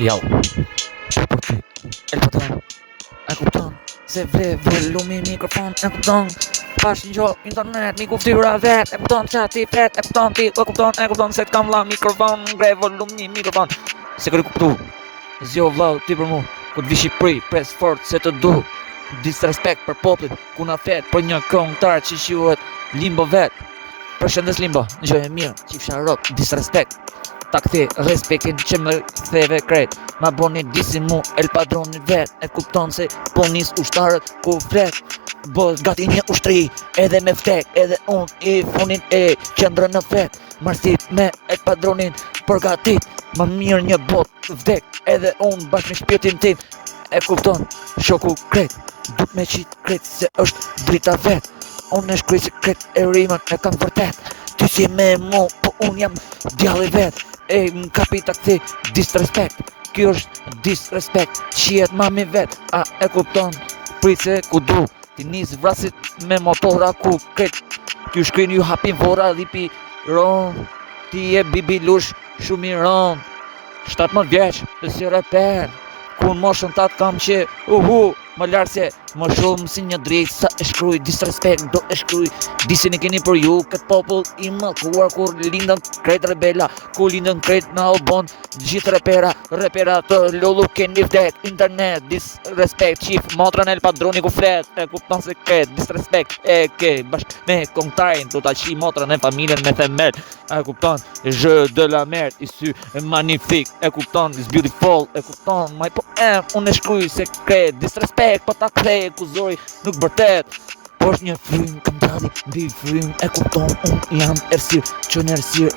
Jo, për ty, el patron, e kupton, se volumi mikrofon, e kupton, pash një gjo internet, mi kuftyra vet, e kupton, qa ti flet, e kupton, se t'kam vlla mikrofon, ngre volumi mikrofon, se kërë kuptu, zjo vlau ti për mu, ku t'vi Shqipëri, pres fort se të du, disrespekt për poplit, ku na fet, për një këngëtar që quhet Limbo vet, përshëndes Limbo, në gjë e mirë, qifsha rock, disrespekt, ta kthi respektin që më ktheve krejt, ma boni disi mu el padroni vet, e kupton se po nis ushtarët ku flet, bës gati një ushtri, edhe me ftek, edhe unë i funin e qëndrën në vet, marsit me el padronin përgatit, më mirë një bot vdek, edhe unë bashkë me shpirtin tim, e kupton, shoku krejt, duk me qit krejt se është drita vet, unë e shkruj se krejt e rimën e kam vërtet, ty si me mu, po unë jam djalli vet, e më kapi ta kthi disrespekt, kjo është disrespekt, qiet mami vet, a e kupton, prit se ku du, ti nis vrasit me motora ku krejt, kjo shkrin ju hapin vora dhipi ron, ti e bibi lush shumë i ron, 17 vjeç, dhe si reper, ku në moshën tat kam që më lartë se më shumë si një drejtë sa e shkruj disrespekt, do e shkruj disin e keni për ju këtë popull i mallkuar kur lindën krejt rebela, ku lindën krejt në Albon gjithë repera të lullu keni vdet, internet, disrespekt, qif motrën el padroni ku flet, e kupton se krejt disrespekt, e ke bashk me kongtarin, do ta qi motrën e familjen me themel, e kupton, jeu de la merde, isu magnifique, e kupton, is beautiful, e kupton, maj po unë e shkruj se krejt disrespekt, po ta kthej ku zori nuk vërtet, po është një frym kam dalli mbi frym, e kupton, unë jam errësirë, që në errësirë